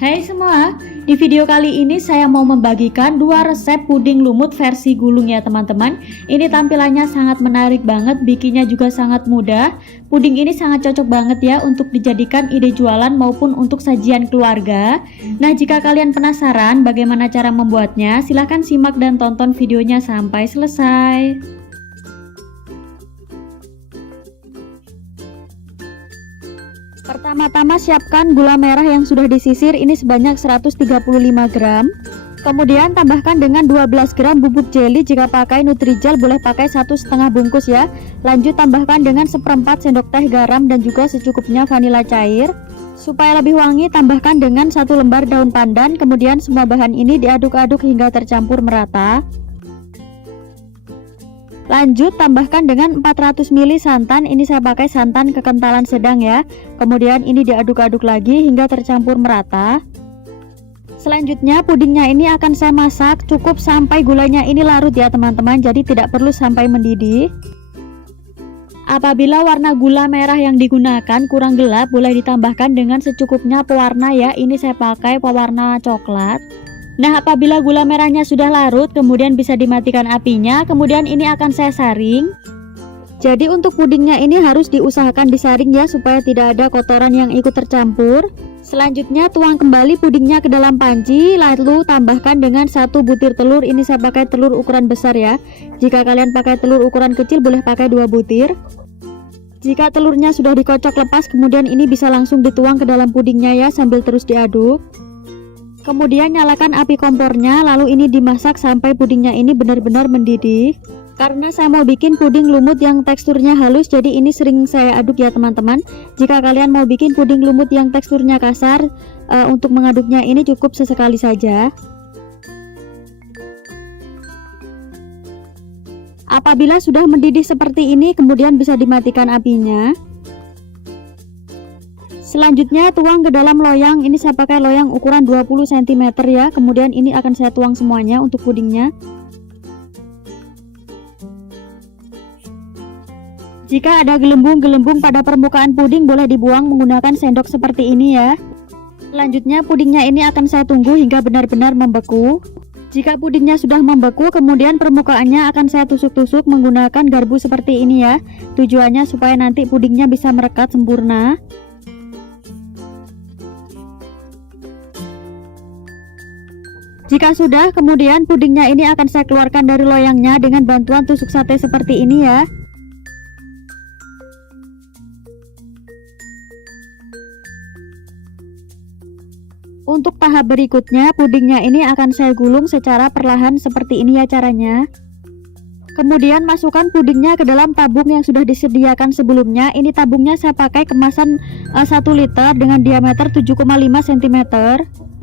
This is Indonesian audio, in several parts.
Hai semua, di video kali ini saya mau membagikan dua resep puding lumut versi gulung ya teman-teman. Ini tampilannya sangat menarik banget, bikinnya juga sangat mudah. Puding ini sangat cocok banget ya untuk dijadikan ide jualan maupun untuk sajian keluarga. Nah, jika kalian penasaran bagaimana cara membuatnya, silahkan simak dan tonton videonya sampai selesai. Pertama-tama siapkan gula merah yang sudah disisir, ini sebanyak 135 gram. Kemudian tambahkan dengan 12 gram bubuk jeli, jika pakai Nutrijel boleh pakai 1,5 bungkus ya. Lanjut tambahkan dengan 1/4 sendok teh garam dan juga secukupnya vanila cair. Supaya lebih wangi tambahkan dengan 1 lembar daun pandan. Kemudian semua bahan ini diaduk-aduk hingga tercampur merata. Lanjut tambahkan dengan 400 ml santan, ini saya pakai santan kekentalan sedang ya. Kemudian ini diaduk-aduk lagi hingga tercampur merata. Selanjutnya pudingnya ini akan saya masak cukup sampai gulanya ini larut ya teman-teman, jadi tidak perlu sampai mendidih. Apabila warna gula merah yang digunakan kurang gelap, boleh ditambahkan dengan secukupnya pewarna ya. Ini saya pakai pewarna coklat. Nah, apabila gula merahnya sudah larut, kemudian bisa dimatikan apinya. Kemudian ini akan saya saring. Jadi untuk pudingnya ini harus diusahakan disaring ya, supaya tidak ada kotoran yang ikut tercampur. Selanjutnya tuang kembali pudingnya ke dalam panci, lalu tambahkan dengan 1 butir telur. Ini saya pakai telur ukuran besar ya. Jika kalian pakai telur ukuran kecil boleh pakai 2 butir. Jika telurnya sudah dikocok lepas, kemudian ini bisa langsung dituang ke dalam pudingnya ya, sambil terus diaduk. Kemudian nyalakan api kompornya, lalu ini dimasak sampai pudingnya ini benar-benar mendidih. Karena saya mau bikin puding lumut yang teksturnya halus, jadi ini sering saya aduk ya teman-teman. Jika kalian mau bikin puding lumut yang teksturnya kasar, untuk mengaduknya ini cukup sesekali saja. Apabila sudah mendidih seperti ini, kemudian bisa dimatikan apinya. Selanjutnya tuang ke dalam loyang, ini saya pakai loyang ukuran 20 cm ya. Kemudian ini akan saya tuang semuanya untuk pudingnya. Jika ada gelembung-gelembung pada permukaan puding boleh dibuang menggunakan sendok seperti ini ya. Selanjutnya pudingnya ini akan saya tunggu hingga benar-benar membeku. Jika pudingnya sudah membeku, kemudian permukaannya akan saya tusuk-tusuk menggunakan garpu seperti ini ya. Tujuannya supaya nanti pudingnya bisa merekat sempurna. Jika sudah, kemudian pudingnya ini akan saya keluarkan dari loyangnya dengan bantuan tusuk sate seperti ini ya. Untuk tahap berikutnya, pudingnya ini akan saya gulung secara perlahan seperti ini ya caranya. Kemudian masukkan pudingnya ke dalam tabung yang sudah disediakan sebelumnya. Ini tabungnya saya pakai kemasan 1 liter dengan diameter 7,5 cm.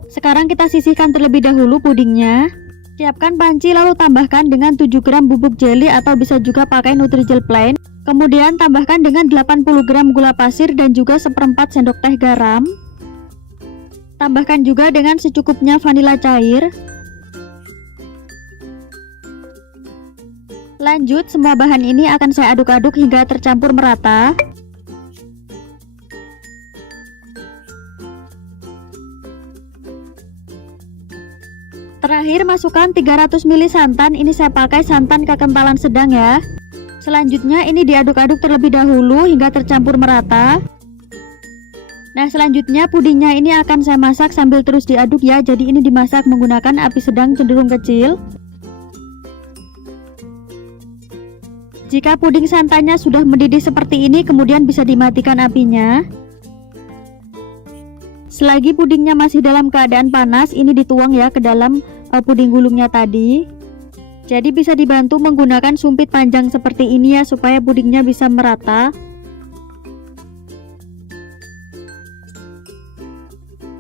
Sekarang kita sisihkan terlebih dahulu pudingnya. Siapkan panci lalu tambahkan dengan 7 gram bubuk jeli atau bisa juga pakai Nutrijel plain. Kemudian tambahkan dengan 80 gram gula pasir dan juga 1/4 sendok teh garam. Tambahkan juga dengan secukupnya vanila cair. Lanjut, semua bahan ini akan saya aduk-aduk hingga tercampur merata. Terakhir masukkan 300 ml santan, ini saya pakai santan kekentalan sedang ya. Selanjutnya ini diaduk-aduk terlebih dahulu hingga tercampur merata. Nah, selanjutnya pudingnya ini akan saya masak sambil terus diaduk ya. Jadi ini dimasak menggunakan api sedang cenderung kecil. Jika puding santannya sudah mendidih seperti ini, kemudian bisa dimatikan apinya. Selagi pudingnya masih dalam keadaan panas, ini dituang ya ke dalam puding gulungnya tadi. Jadi bisa dibantu menggunakan sumpit panjang seperti ini ya, supaya pudingnya bisa merata.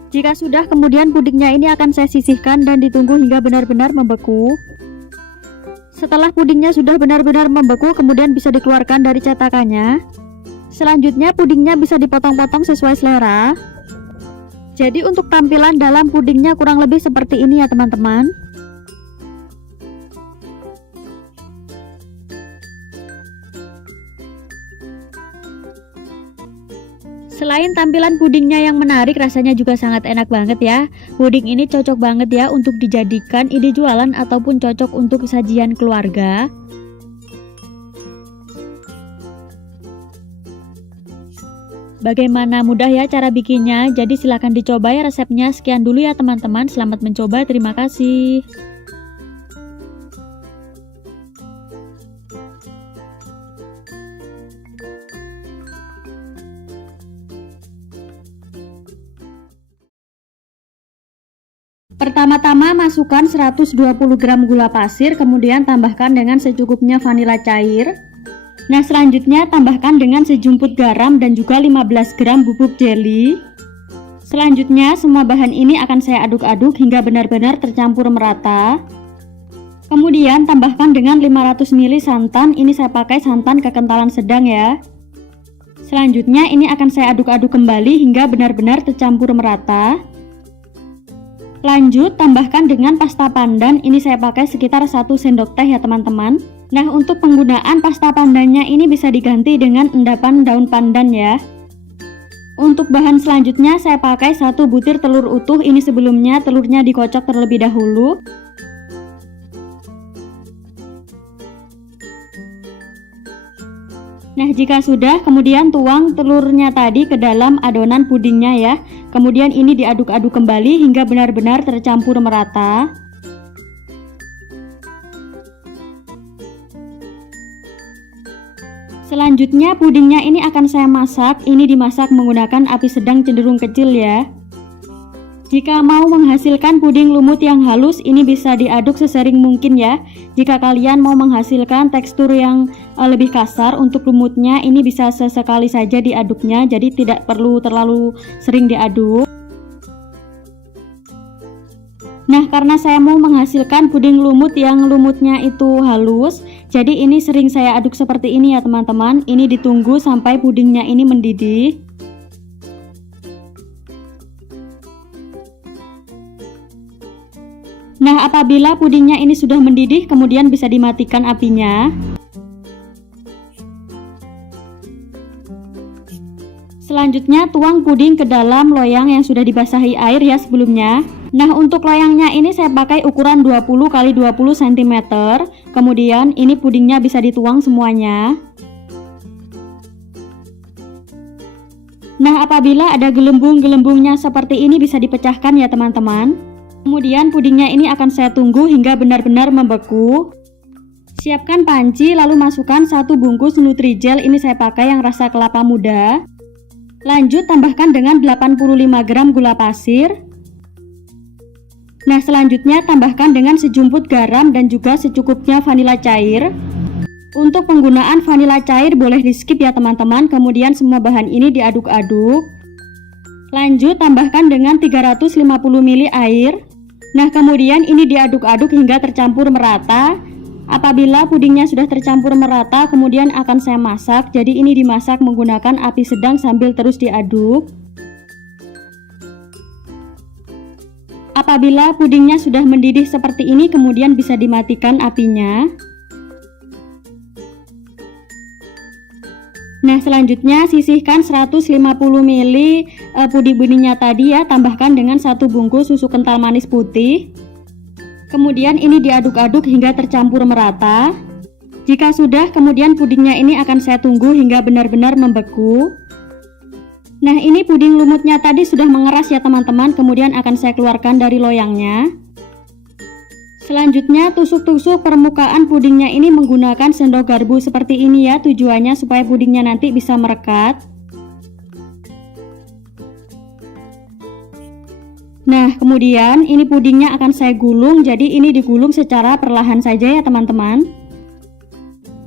Jika sudah, kemudian pudingnya ini akan saya sisihkan dan ditunggu hingga benar-benar membeku. Setelah pudingnya sudah benar-benar membeku, kemudian bisa dikeluarkan dari cetakannya. Selanjutnya pudingnya bisa dipotong-potong sesuai selera. Jadi untuk tampilan dalam pudingnya kurang lebih seperti ini ya teman-teman. Selain tampilan pudingnya yang menarik, rasanya juga sangat enak banget ya. Puding ini cocok banget ya untuk dijadikan ide jualan ataupun cocok untuk sajian keluarga. Bagaimana mudah ya cara bikinnya? Jadi silahkan dicoba ya resepnya. Sekian dulu ya teman-teman. Selamat mencoba. Terima kasih. Pertama-tama masukkan 120 gram gula pasir, kemudian tambahkan dengan secukupnya vanila cair. Nah, selanjutnya tambahkan dengan sejumput garam dan juga 15 gram bubuk jeli. Selanjutnya semua bahan ini akan saya aduk-aduk hingga benar-benar tercampur merata. Kemudian tambahkan dengan 500 ml santan, ini saya pakai santan kekentalan sedang ya. Selanjutnya ini akan saya aduk-aduk kembali hingga benar-benar tercampur merata. Lanjut tambahkan dengan pasta pandan, ini saya pakai sekitar 1 sendok teh ya teman-teman. Nah, untuk penggunaan pasta pandannya ini bisa diganti dengan endapan daun pandan ya. Untuk bahan selanjutnya saya pakai 1 butir telur utuh, ini sebelumnya telurnya dikocok terlebih dahulu. Nah, jika sudah, kemudian tuang telurnya tadi ke dalam adonan pudingnya ya. Kemudian ini diaduk-aduk kembali hingga benar-benar tercampur merata. Selanjutnya pudingnya ini akan saya masak. Ini dimasak menggunakan api sedang cenderung kecil ya. Jika mau menghasilkan puding lumut yang halus, ini bisa diaduk sesering mungkin ya. Jika kalian mau menghasilkan tekstur yang lebih kasar untuk lumutnya, ini bisa sesekali saja diaduknya, jadi tidak perlu terlalu sering diaduk. Nah, karena saya mau menghasilkan puding lumut yang lumutnya itu halus, jadi ini sering saya aduk seperti ini ya teman-teman. Ini ditunggu sampai pudingnya ini mendidih. Nah, apabila pudingnya ini sudah mendidih, kemudian bisa dimatikan apinya. Selanjutnya tuang puding ke dalam loyang yang sudah dibasahi air ya sebelumnya. Nah, untuk loyangnya ini saya pakai ukuran 20 x 20 cm. Kemudian ini pudingnya bisa dituang semuanya. Nah, apabila ada gelembung-gelembungnya seperti ini bisa dipecahkan ya teman-teman. Kemudian pudingnya ini akan saya tunggu hingga benar-benar membeku. Siapkan panci lalu masukkan 1 bungkus Nutrijel, ini saya pakai yang rasa kelapa muda. Lanjut tambahkan dengan 85 gram gula pasir. Nah, selanjutnya tambahkan dengan sejumput garam dan juga secukupnya vanila cair. Untuk penggunaan vanila cair boleh di skip ya teman-teman. Kemudian semua bahan ini diaduk-aduk. Lanjut tambahkan dengan 350 ml air. Nah, kemudian ini diaduk-aduk hingga tercampur merata. Apabila pudingnya sudah tercampur merata, kemudian akan saya masak. Jadi ini dimasak menggunakan api sedang sambil terus diaduk. Apabila pudingnya sudah mendidih seperti ini, kemudian bisa dimatikan apinya. Nah, selanjutnya sisihkan 150 ml puding benihnya tadi ya, tambahkan dengan 1 bungkus susu kental manis putih. Kemudian ini diaduk-aduk hingga tercampur merata. Jika sudah, kemudian pudingnya ini akan saya tunggu hingga benar-benar membeku. Nah, ini puding lumutnya tadi sudah mengeras ya teman-teman, kemudian akan saya keluarkan dari loyangnya. Selanjutnya tusuk-tusuk permukaan pudingnya ini menggunakan sendok garpu seperti ini ya, tujuannya supaya pudingnya nanti bisa merekat. Nah, kemudian ini pudingnya akan saya gulung, jadi ini digulung secara perlahan saja ya teman-teman.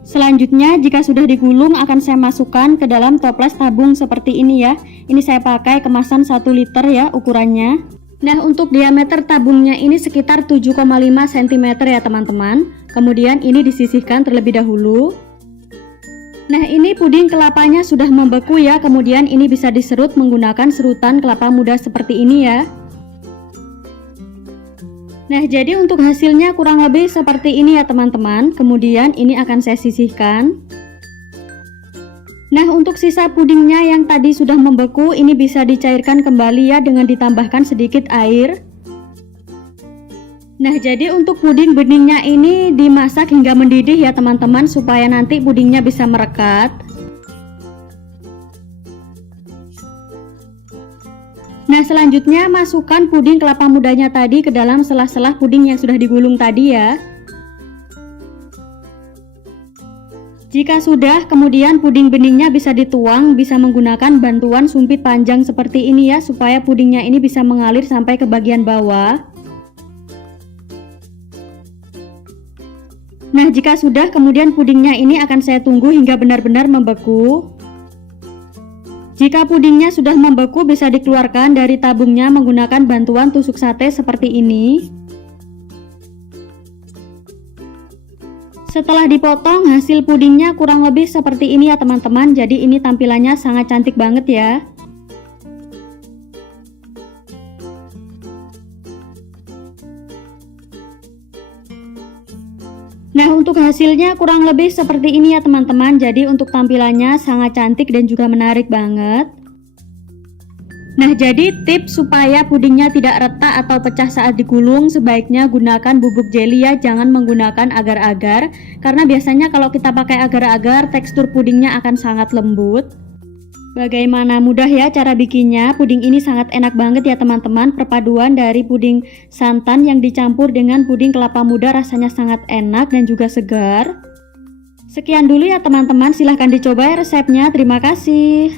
Selanjutnya jika sudah digulung akan saya masukkan ke dalam toples tabung seperti ini ya. Ini saya pakai kemasan 1 liter ya ukurannya. Nah, untuk diameter tabungnya ini sekitar 7,5 cm ya teman-teman. Kemudian ini disisihkan terlebih dahulu. Nah, ini puding kelapanya sudah membeku ya. Kemudian ini bisa diserut menggunakan serutan kelapa muda seperti ini ya. Nah, jadi untuk hasilnya kurang lebih seperti ini ya teman-teman. Kemudian ini akan saya sisihkan. Nah, untuk sisa pudingnya yang tadi sudah membeku, ini bisa dicairkan kembali ya dengan ditambahkan sedikit air. Nah, jadi untuk puding beningnya ini dimasak hingga mendidih ya teman-teman, supaya nanti pudingnya bisa merekat. Nah, selanjutnya masukkan puding kelapa mudanya tadi ke dalam sela-sela puding yang sudah digulung tadi ya. Jika sudah, kemudian puding beningnya bisa dituang, bisa menggunakan bantuan sumpit panjang seperti ini ya, supaya pudingnya ini bisa mengalir sampai ke bagian bawah. Nah, jika sudah, kemudian pudingnya ini akan saya tunggu hingga benar-benar membeku. Jika pudingnya sudah membeku, bisa dikeluarkan dari tabungnya menggunakan bantuan tusuk sate seperti ini. Setelah dipotong, hasil pudingnya kurang lebih seperti ini ya teman-teman. Jadi ini tampilannya sangat cantik banget ya. Nah, untuk hasilnya kurang lebih seperti ini ya teman-teman. Jadi untuk tampilannya sangat cantik dan juga menarik banget. Nah, jadi tips supaya pudingnya tidak retak atau pecah saat digulung, sebaiknya gunakan bubuk jeli ya, jangan menggunakan agar-agar, karena biasanya kalau kita pakai agar-agar tekstur pudingnya akan sangat lembut. Bagaimana mudah ya cara bikinnya? Puding ini sangat enak banget ya teman-teman. Perpaduan dari puding santan yang dicampur dengan puding kelapa muda rasanya sangat enak dan juga segar. Sekian dulu ya teman-teman, silahkan dicoba resepnya. Terima kasih.